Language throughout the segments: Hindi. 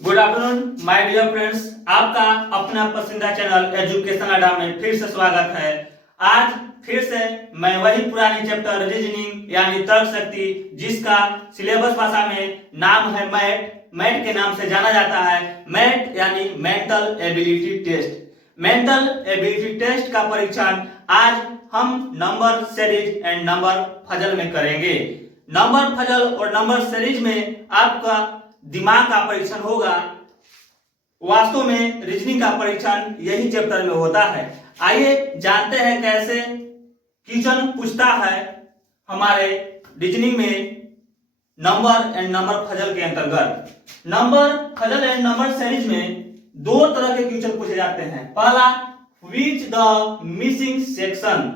Good afternoon my dear friends, आपका अपना पसंदीदा चैनल एजुकेशन अड्डा में फिर से स्वागत है। आज फिर से मैं वही पुरानी चैप्टर रीजनिंग यानी तर्क शक्ति, जिसका सिलेबस भाषा में नाम है मैट के नाम से जाना जाता है। मैट यानी mental ability test. Mental ability test का परीक्षण आज हम number series and number puzzle में करेंगे। नंबर फजल और नंबर सीरीज में आपका दिमाग का परीक्षण होगा। वास्तव में रीजनिंग का परीक्षण यही चैप्टर में होता है। आइए जानते हैं कैसे क्वेश्चन पूछता है हमारे रीजनिंग में नंबर एंड नंबर फजल के अंतर्गत। Number puzzle and number series में दो तरह के क्वेश्चन पूछे जाते हैं। पहला, which the missing section.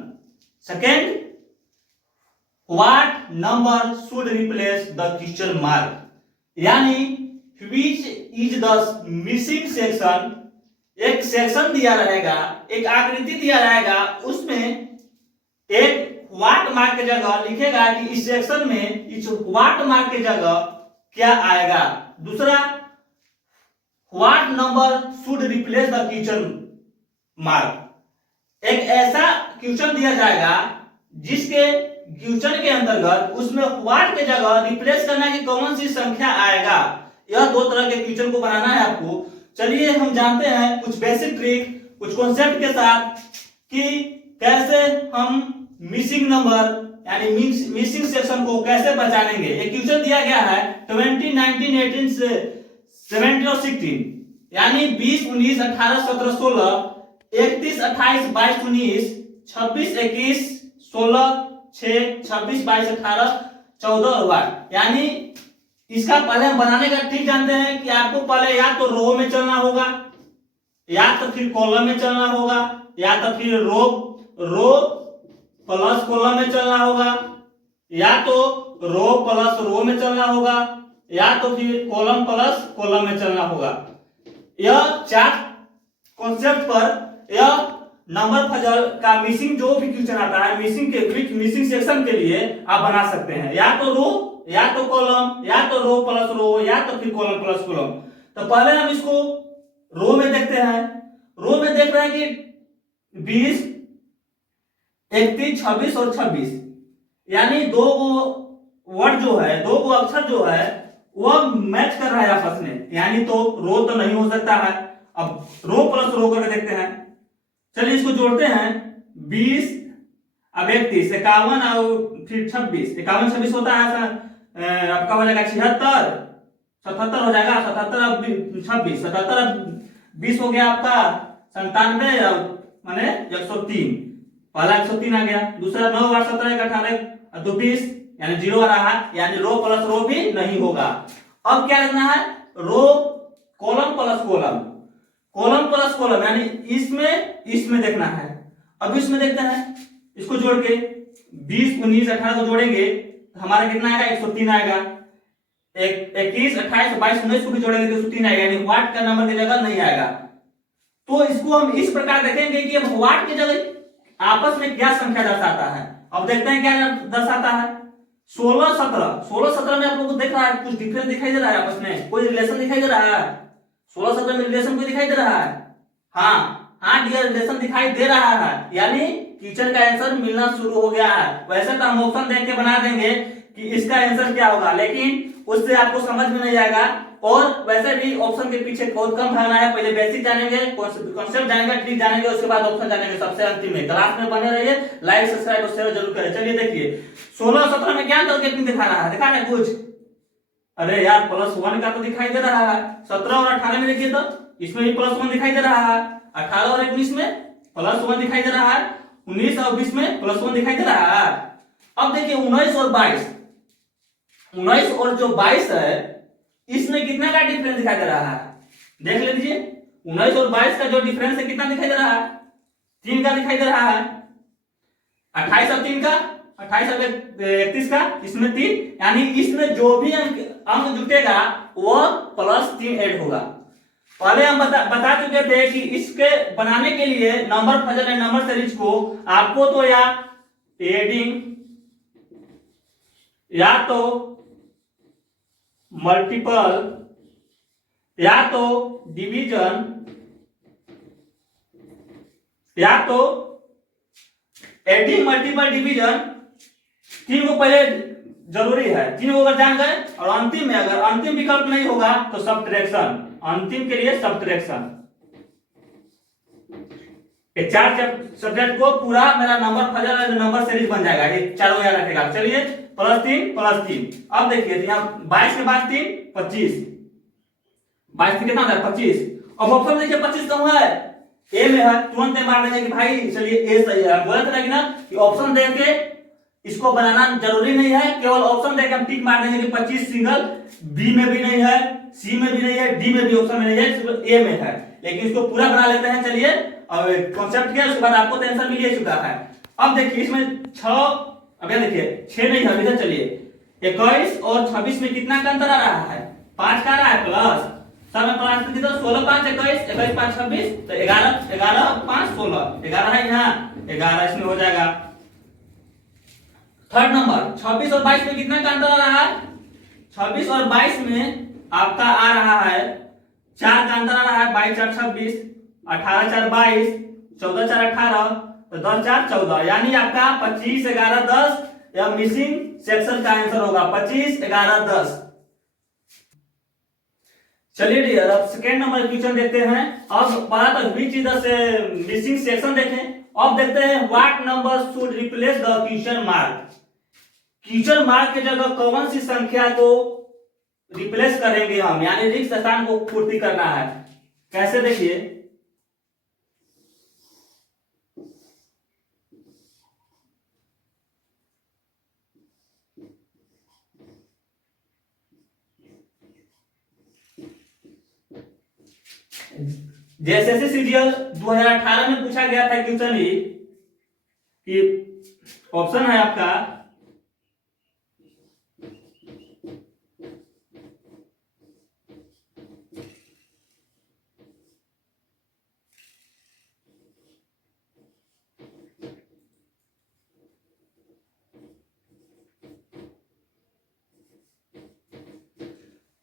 Second, what number should replace the question mark. यानी which is the missing section. एक सेक्शन दिया रहेगा, एक आकृति दिया रहेगा, उसमें एक व्हाट मार्क की जगह लिखेगा कि इस सेक्शन में इस व्हाट मार्क की जगह क्या आएगा। दूसरा, what number should replace the question mark. एक ऐसा क्वेश्चन दिया जाएगा जिसके क्वेश्चन के अंतर्गत उसमें व्हाट के जगह रिप्लेस करना की कौन सी संख्या आएगा। यह दो तरह के क्वेश्चन को बनाना है आपको। चलिए हम जानते हैं कुछ बेसिक ट्रिक, कुछ कॉन्सेप्ट के साथ कि कैसे हम मिसिंग नंबर यानी मिसिंग सेक्शन को कैसे पहचानेंगे। एक क्वेश्चन दिया गया है 20, 19, 18 से 17 और 16 यानी 20, 19, 18, 17, 16, 31, 28, 22, 19, 26, 21, 16, 6, 26, 22, 18, 14 और 8। यानी इसका पहले हम बनाने का ट्रिक जानते हैं कि आपको पहले या तो रो में चलना होगा, या तो फिर कॉलम में चलना होगा, या तो फिर रो प्लस कॉलम में चलना होगा, या तो रो प्लस रो में चलना होगा, या तो फिर कॉलम प्लस कॉलम में चलना होगा। यह चार कॉन्सेप्ट पर यह नंबर फजल का मिसिंग जो भी क्वेश्चन आता है, मिसिंग सेक्शन के लिए आप बना सकते हैं। या तो रो, या तो कॉलम, या तो रो प्लस रो, या तो फिर कॉलम प्लस कॉलम। तो पहले हम इसको रो में देखते हैं। रो में देख रहे हैं कि 20, 31, 26 और 26 यानी दो वर्ड जो है, दो अक्षर जो है वह मैच कर रहा है आपस में, यानी तो रो तो नहीं हो सकता है। अब रो प्लस रो करके देखते हैं। चलिए इसको जोड़ते हैं। 20, अब 31, 51 और फिर 26, 51, 26 होता है आपका हो जाएगा 76, 77 हो जाएगा 77, अब 26, 77 अब 20 हो गया आपका 97 माने 103। पहला 103 आ गया। दूसरा 9, 8, 17, 18 तो 20 यानी 0 आ रहा है, यानी रो प्लस रो भी नहीं होगा। अब क्या करना है, row column plus column, column plus column यानी इसमें देखना है। अब इसमें देखते हैं, इसको जोड़ के 20, 19, 18 को जोड़ेंगे तो हमारा कितना आएगा, 103 आएगा। 21, 28, 22, 19 को भी जोड़ेंगे तो 103 आएगा, यानी व्हाट का नंबर की जगह नहीं आएगा। तो इसको हम इस प्रकार देखेंगे कि अब व्हाट की जगह आपस में क्या संख्या दर्शाता है। अब देखते हैं क्या दर्शाता है। 16, 17 में आप लोगों को देख रहा है कुछ डिफरेंस दिखाई दे रहा है, आपस में कोई रिलेशन दिखाई दे रहा है। 16, 17 में रिलेशन कोई दिखाई दे रहा है। हाँ डियर, रिलेशन दिखाई दे रहा है, यानी क्वेश्चन का आंसर मिलना शुरू हो गया है। वैसे तो हम ऑप्शन देख के बना देंगे कि इसका आंसर क्या होगा, लेकिन उससे आपको समझ में नहीं आएगा। और वैसे भी ऑप्शन के पीछे बहुत कम भागना है। पहले बेसिक जानेंगे, कॉन्सेप्ट जानेंगे, ट्रिक जानेंगे, उसके बाद ऑप्शन जानेंगे सबसे अंतिम में। क्लास में बने रहिए, लाइक सब्सक्राइब और शेयर जरूर करें। चलिए देखिए 16, 17 में क्या करके दिखा रहा है, दिखा रहा है कुछ। अरे यार +1 का तो दिखाई दे रहा है। 17 और 18 में देखिए तो इसमें भी +1 दिखाई दे रहा है। 18 और 19 में +1 दिखाई दे रहा है। 19 और 20 में +1 दिखाई दे रहा है। अब देखिए 19 और 22, 19 और जो 22 है इसमें कितना का डिफरेंस दिखाई दे रहा है, देख लीजिए। 19 और 22 का जो डिफरेंस है कितना दिखाई दे रहा है, 3 का दिखाई दे रहा है। 28 और 3 का, 28 और 31 का, इसमें 3, यानी इसमें जो भी अंक जुटेगा वो +3 ऐड होगा। पहले हम बता चुके थे कि इसके बनाने के लिए number puzzle and number series को आपको तो या एडिंग, या तो मल्टीपल, या तो डिवीजन या तो एडिंग मल्टीपल डिवीजन, तीन को पहले जरूरी है, तीन को अगर जान गए और अंतिम में अगर अंतिम विकल्प नहीं होगा तो सब्ट्रैक्शन, अंतिम के लिए सब्ट्रैक्शन। ये चार सब्जेक्ट को पूरा मेरा नंबर फजर नंबर सीरीज बन जाएगा, ये चारों याद रखेगा। चलिए +3 अब देखिए यहाँ 22 के बाद 3 25, 22 कितना होता है 25। अब ऑप्शन देखिए 25 कहाँ है, ए में है, तुरंत मार देंगे कि भाई चलिए ए सही है। बोला था ना कि ऑप्शन देख के इसको बनाना जरूरी नहीं है, केवल ऑप्शन देके हम टिक मार देंगे कि 25 सिंगल, बी में भी नहीं है, सी में भी नहीं है, डी में भी ऑप्शन में नहीं है, सिर्फ ए में है, लेकिन इसको पूरा बना लेते हैं। चलिए अब कॉन्सेप्ट क्या है उसके बाद आपको टेंशन मिल चुका है। अब देखिए इसमें 6, अब यह देखिए 6 नहीं है, इधर चलिए 21 और 26 में कितना का अंतर आ रहा है, 5 का आ रहा है प्लस, सब में प्लस कितना 16 5 21 21 5 26, तो 11 11 5 16, 11 है यहाँ, 11 इसमें हो जाएगा। थर्ड नंबर 26 और 22 में कितना का अंतर आ रहा है, 26 और 22 में आपका आ रहा है 4 का अंतर आ रहा है, 22 4 26, 18 4 22, 14 4 18, तो 10 4 14, यानी आपका 25 11 10 या मिसिंग सेक्शन का आंसर होगा 25 11 10। चलिए डियर अब सेकेंड नंबर क्वेश्चन देखते हैं। अब पढ़ा तो बीच इधर से मिसिंग सेक्शन देखें, अब देखते हैं what number should replace the question mark, question mark की जगह कौन सी संख्या को रिप्लेस करेंगे हम, यानी रिक्त स्थान को पूर्ति करना है। कैसे देखिए, जैसे सीरियल 2018 में पूछा गया था क्वेश्चन ही कि ऑप्शन है आपका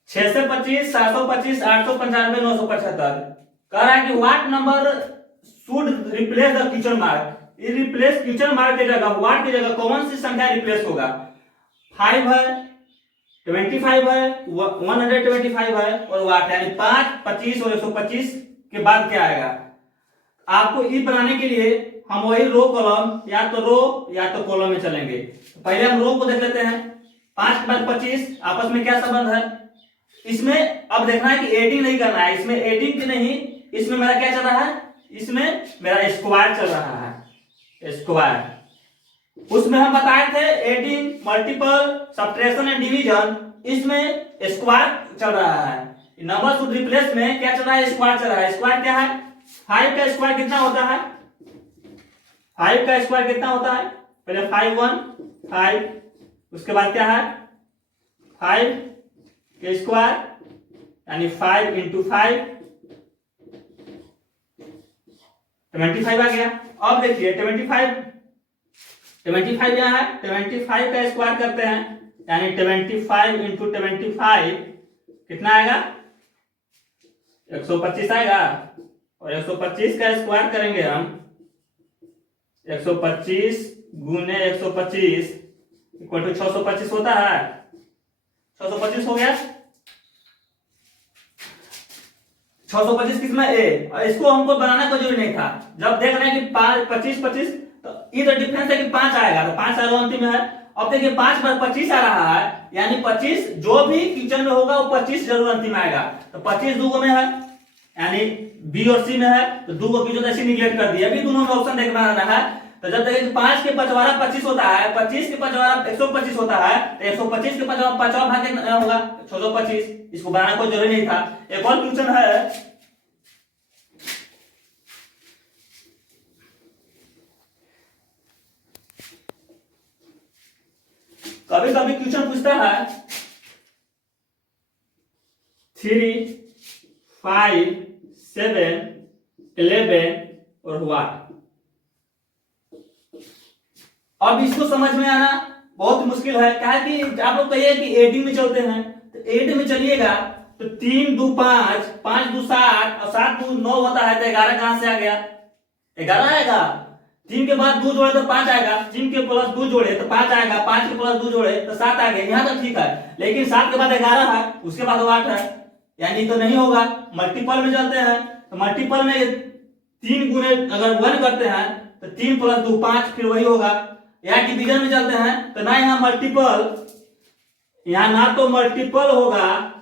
छह से 25 725 895 975, कह रहा है कि what number should replace the question mark, ये रिप्लेस क्वेश्चन मार्क की जगह व्हाट की जगह कौन सी संख्या रिप्लेस होगा, 5 है 25 है 125 है और व्हाट, यानी 5 25 और 125 के बाद क्या आएगा। आपको ई बनाने के लिए हम वही रो कॉलम या तो कॉलम में चलेंगे। पहले हम रो को देख लेते हैं, 5 के बाद 25 आपस में क्या संबंध है, इसमें अब देखना है कि एडिंग नहीं करना है, इसमें एडिंग नहीं, इसमें मेरा क्या चल रहा है, इसमें मेरा स्क्वायर चल रहा है, स्क्वायर। उसमें हम बताए थे adding multiple subtraction and division, इसमें स्क्वायर चल रहा है। नंबर शुड रिप्लेस में क्या चल रहा है, स्क्वायर चल रहा है। स्क्वायर क्या है, 5 का स्क्वायर कितना होता है, 5 का स्क्वायर कितना होता है, पहले 5 1 5, उसके बाद क्या है 5 के स्क्वायर यानी 5 इंटू 5 25 आ गया। अब देखिए 25 यहाँ है, 25 का स्क्वायर करते हैं यानी 25 इंटू 25 कितना आएगा 125 आएगा, और 125 का स्क्वायर करेंगे हम 125 गुने 125 इक्वल टू 625 होता है, 625 हो गया। 625 किसमें ए, और इसको हमको बनाना कोई जरूरी नहीं था, जब देख रहे हैं कि 25 25 तो इधर डिफरेंस है कि 5 आएगा तो 5 आएगा अंतिम में है। अब देखिए 5 पर 25 आ रहा है यानी 25 जो भी किचन में होगा वो 25 जरूर अंतिम आएगा, तो 25 दूगो में है यानी बी और सी में है, तो दूगो की जो ऐसे निगलेक्ट कर दिया, अभी दोनों में ऑप्शन देखना है। तो जब देखिए 5 के 5 25 होता है, 25 के 5 125 होता है, तो 125 के 5 भाग कितना होगा 625, इसको बनाना कोई जरूरी नहीं था। एक और क्वेश्चन है, कभी कभी क्वेश्चन पूछता है 3 5 7 11 और व्हाट। अब इसको समझ में आना बहुत मुश्किल है, क्या है कि आप लोग कहिए कि एडिंग में चलते हैं तो एड में चलिएगा तो 3 2 5, 5 2 7 और 7 2 9 होता है, तो 11 कहां से आ गया? 11 आएगा। 3 के बाद 2 जोड़े तो 5 आएगा, 3 के प्लस 2 जोड़े तो 5 आएगा, 5 के प्लस 2 जोड़े तो 7 आ गया। यहां तक ठीक है, लेकिन 7 के बाद 11 है, उसके बाद 8 है, यानी तो नहीं होगा। मल्टीपल में चलते हैं, तो मल्टीपल में 3 गुने अगर 1 करते हैं तो 3 प्लस 2 5, फिर वही होगा। या डिवीजन में चलते हैं, तो ना यहाँ मल्टीपल, यहाँ ना तो मल्टीपल होगा,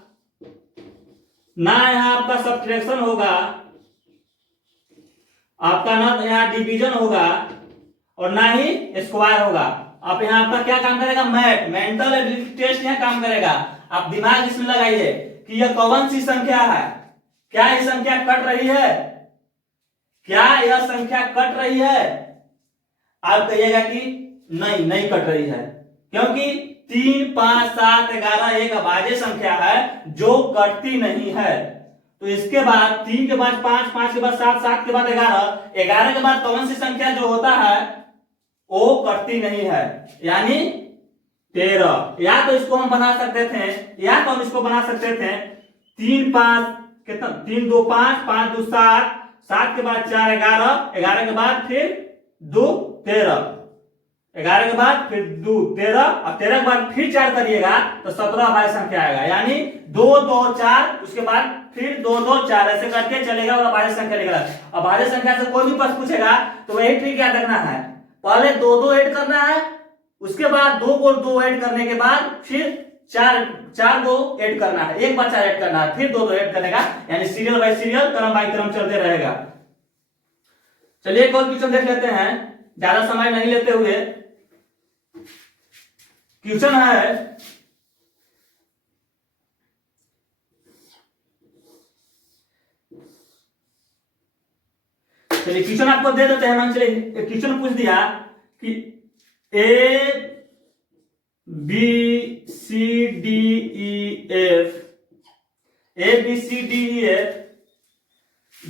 ना यहाँ आपका सब्ट्रैक्शन होगा, आपका ना यहाँ डिवीजन होगा, और ना ही स्क्वायर होगा। आप यहाँ आपका क्या काम करेगा? मेंटल एबिलिटी टेस्ट यहाँ काम करेगा। आप दिमाग इसमें लगाइए कि यह कौन सी संख्या है, क्या यह संख्या कट रही है, क्या यह संख्या कट रही है? आप कहिएगा कि नहीं कट रही है, क्योंकि 3 5 7 11 एक अभाज्य संख्या है जो कटती नहीं है। तो इसके बाद 3 के बाद 5, 5 के बाद 7, 7 के बाद 11, 11 के बाद कौन सी संख्या जो होता है वो कटती नहीं है, यानी 13। या तो इसको हम बना सकते थे, या तो हम इसको बना सकते थे 3 5 कितना, 3 2 5, 5 2 7, 7 के बाद 4 11, 11 के बाद फिर 2 13, 11 के बाद फिर 2 13, और 13 के बाद फिर 4 करिएगा तो 17 अभाज्य संख्या आएगा, यानी 2 2 4, उसके बाद फिर 2 2 4, ऐसे करके चलेगा और अभाज्य संख्या निकलेगा। अभाज्य संख्या से कोई भी प्रश्न पूछेगा तो वही ट्रिक याद रखना है, पहले 2 2 ऐड करना है, उसके बाद 2 को 2 ऐड करने के बाद फिर 4 को ऐड करना है, एक बार 4 ऐड करना है, फिर 2 2 ऐड करने का, यानी सीरियल बाय सीरियल, क्रम बाय क्रम चलते रहेगा। चलिए एक और क्वेश्चन देख लेते हैं, ज्यादा समय नहीं लेते हुए। क्वेश्चन है, चलिए क्वेश्चन आपको दे देते हैं। मान चलिए क्वेश्चन पूछ दिया कि A B C D E F, A B C D E F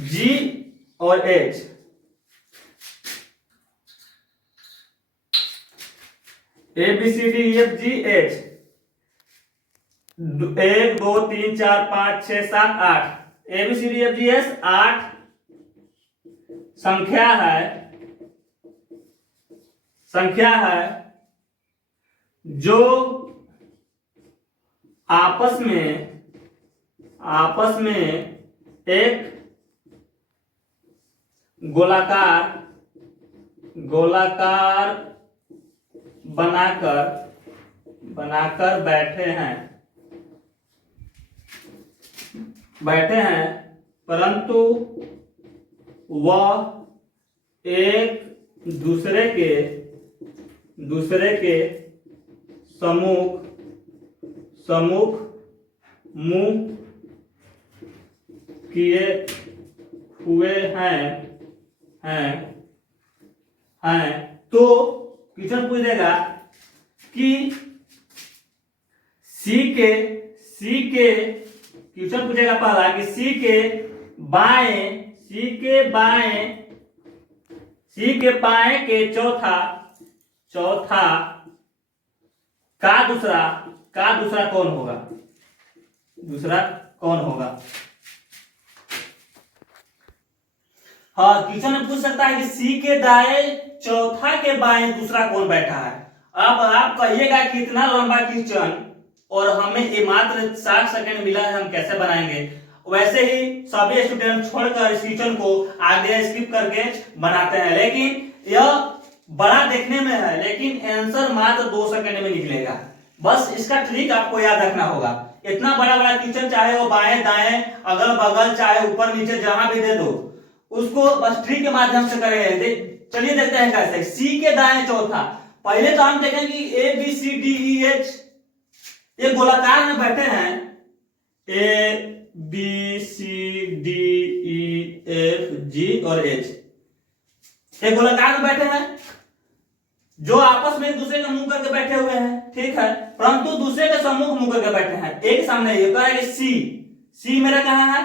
G और H, A B C D E F G H, 1 2 3 4 5 6 7 8, A B C D F G H 8 संख्या है जो आपस में एक गोलाकार बनाकर बैठे हैं, परंतु वह एक दूसरे के सम्मुख मुंह किए हुए हैं। तो क्वेश्चन पूछ देगा कि सी के क्वेश्चन पूछेगा पहला कि सी के बाएं के चौथा का दूसरा कौन होगा? हाँ, क्वेश्चन में पूछ सकता है कि सी के दाएं चौथा के बाएं दूसरा कौन बैठा है। अब आप कहिएगा कि इतना लंबा क्वेश्चन और हमें ये मात्र 60 सेकंड मिला है, हम कैसे बनाएंगे? वैसे ही सभी स्टूडेंट छोड़कर इस क्वेश्चन को आगे स्किप करके बनाते हैं, लेकिन यह बड़ा देखने में है, लेकिन आंसर मात्र 2 सेकंड में निकलेगा। बस इसका ट्रिक आपको याद रखना होगा। इतना बड़ा क्वेश्चन चाहे वो बाएं दाएं अगल बगल चाहे ऊपर नीचे जहां भी दे दो, उसको बस ट्रिक के माध्यम से करेंगे। चलिए देखते हैं कैसे। सी के दाएं चौथा, पहले तो हम देखें कि A B C D E H ये गोलाकार में बैठे हैं, A B C D E F G और एच, ये गोलाकार में बैठे हैं जो आपस में एक दूसरे का मुंह करके बैठे हुए हैं, ठीक है, परंतु दूसरे के सम्मुख मुंह करके बैठे हैं। एक सामने ये करेंगे सी मेरा कहां है?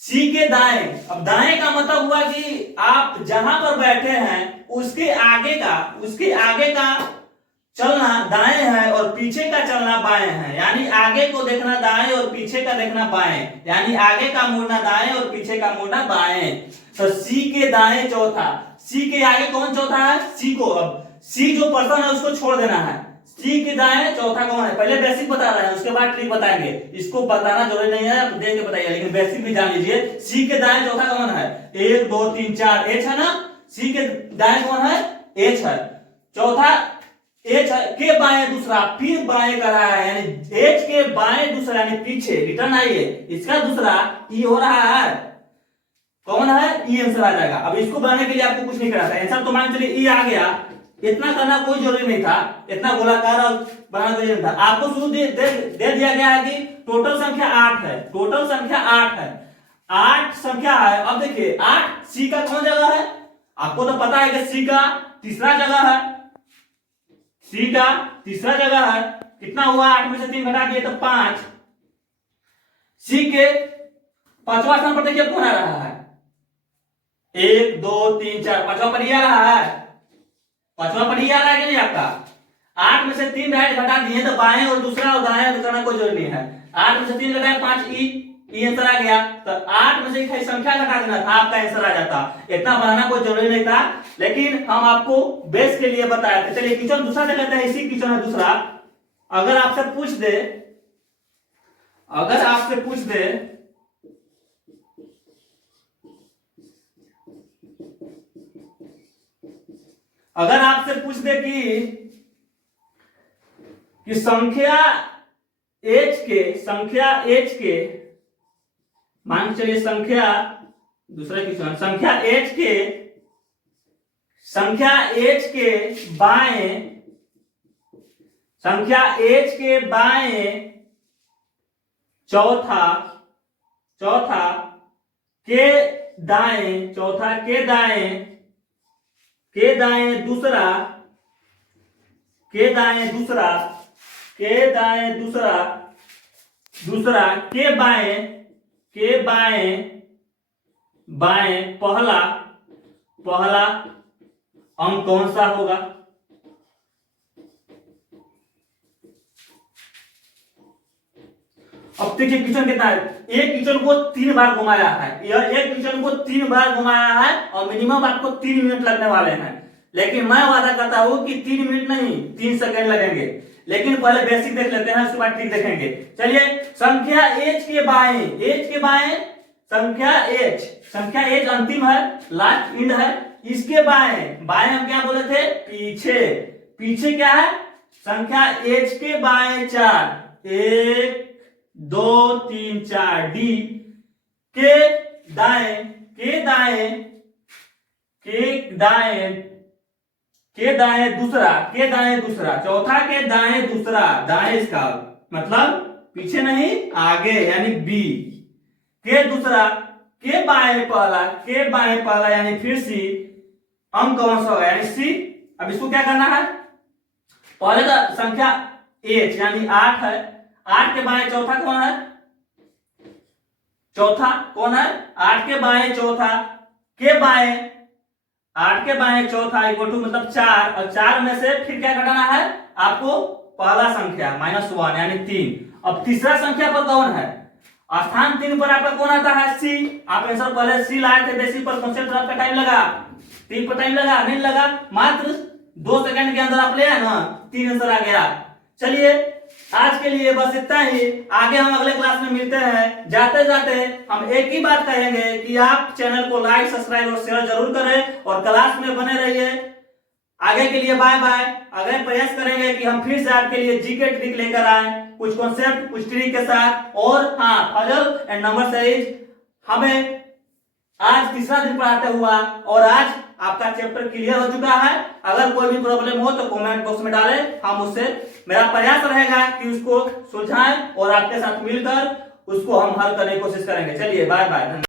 सी के दाएं। अब दाएं का मतलब हुआ कि आप जहां पर बैठे हैं उसके आगे का चलना दाएं है और पीछे का चलना बाएं है, यानी आगे को देखना दाएं और पीछे का देखना बाएं, यानी आगे का मुड़ना दाएं और पीछे का मुड़ना बाएं। तो सी के दाएं चौथा, सी के आगे कौन चौथा है, सी को, अब सी जो पर्सन है उसको छोड़ देना है। सी के दाएं चौथा कौन है, पहले बेसिक बता रहे हैं, उसके बाद ट्रिक बताएंगे। इसको बताना जरूरी नहीं है, आप देख के बताइए, लेकिन बेसिक भी जान लीजिए। सी के दाएं चौथा कौन है, 1 2 3 4 एच है ना, सी के दाएं कौन है, एच है। चौथा एच के बाएं दूसरा, फिर बाएं कर रहा है, यानी एच के बाएं दूसरा, यानी पीछे रिटर्न आइए, इसका दूसरा ई हो रहा है, कौन है, ई आंसर आ जाएगा। अब इसको बनाने के लिए आपको कुछ नहीं करना था, आंसर तो मान चलिए ई आ गया, इतना करना कोई जरूरी नहीं था, इतना गोलाकार और बनाना कोई जरूरी था। आपको शुरू दे दिया गया है कि टोटल संख्या 8 है, टोटल संख्या 8 है, 8 संख्या है। अब देखिए 8 सी का कौन जगह है, आपको तो पता है कि सी का तीसरा जगह है, सी का तीसरा जगह है। कितना हुआ, 8 में से 3 घटा दिए तो 5। सी के पांचवा स्थान पर देखिए कौन आ रहा है, 1 2 3 4, पांचवा पर ये आ रहा है, पांचवा पर ये आ रहा है कि नहीं आपका। 8 में से 3 घटा दिए तो बाएं और दूसरा और दाएं करना कोई जरूरी नहीं है। 8 में से 3 घटाए 5, ई आंसर आ गया। तो 8 में से खाली संख्या घटा देना था, आपका आंसर आ जाता। इतना बनाना कोई जरूरी नहीं था, लेकिन हम आपको बेस के लिए बताए थे। चलिए क्वेश्चन दूसरा देख लेते हैं, इसी क्वेश्चन है दूसरा। अगर आपसे पूछ दे, अगर आपसे पूछ दे अगर आपसे पूछ दे कि संख्या एच के मान चलिए संख्या, दूसरा क्वेश्चन, संख्या एच के बाएं चौथा के दाएं, चौथा के दाएं दूसरा, दूसरा के बाएं पहला अंक कौन सा होगा। अब देखिए क्वेश्चन कितना है, एक क्वेश्चन को 3 बार घुमाया है, यह एक क्वेश्चन को 3 बार घुमाया है और मिनिमम आपको 3 मिनट लगने वाले हैं। लेकिन मैं वादा करता हूं कि 3 मिनट नहीं 3 सेकंड लगेंगे। लेकिन पहले बेसिक देख लेते हैं, उसके बाद ट्रिक देखेंगे। चलिए संख्या एच के बाएं संख्या एच अंतिम है, लास्ट इंड है, इसके बाएं हम क्या बोले थे, पीछे क्या है, संख्या एच के बाएं 4, 1 2 3 4 डी के दाएं दूसरा, चौथा के दाएं दूसरा, दाएं इसका मतलब पीछे नहीं आगे, यानी बी के दूसरा, के बाएं पहला यानी फिर सी, अंक कौन सा होगा, यानी सी। अब इसको क्या करना है, पहले तो संख्या एच यानी 8 है, 8 के बाएं चौथा कौन है, चौथा कौन है, 8 के बाएं चौथा के बाएं, 8 के बाएं चौथा इक्वल टू मतलब 4, और 4 में से फिर क्या घटाना है आपको, पहला संख्या -1 यानी 3। अब तीसरा संख्या पर कौन है, स्थान 3 पर आपका कौन आता है, सी। आप आंसर पहले सी लाए थे, बेसिक पर कॉन्सेप्ट आपका टाइम लगा, 3 पर टाइम लगा नहीं लगा, मात्र 2 सेकंड के अंदर आप ले आए ना, 3 आंसर आ गया। चलिए आज के लिए बस इतना ही, आगे हम अगले क्लास में मिलते हैं। जाते जाते हम एक ही बात कहेंगे कि आप चैनल को लाइक सब्सक्राइब और शेयर जरूर करें और क्लास में बने रहिए। आगे के लिए बाय बाय। अगले प्रयास करेंगे कि हम फिर से आपके लिए जीके ट्रिक लेकर आए, कुछ कॉन्सेप्ट कुछ ट्रिक के साथ। और हाँ, पजल एंड नंबर सीरीज हमें आज तीसरा दिन पढ़ाते हुआ और आज आपका चैप्टर क्लियर हो चुका है। अगर कोई भी प्रॉब्लम हो तो कमेंट बॉक्स में डालें, हम उससे, मेरा प्रयास रहेगा कि उसको सुलझाएं और आपके साथ मिलकर उसको हम हल करने की कोशिश करेंगे। चलिए बाय बाय।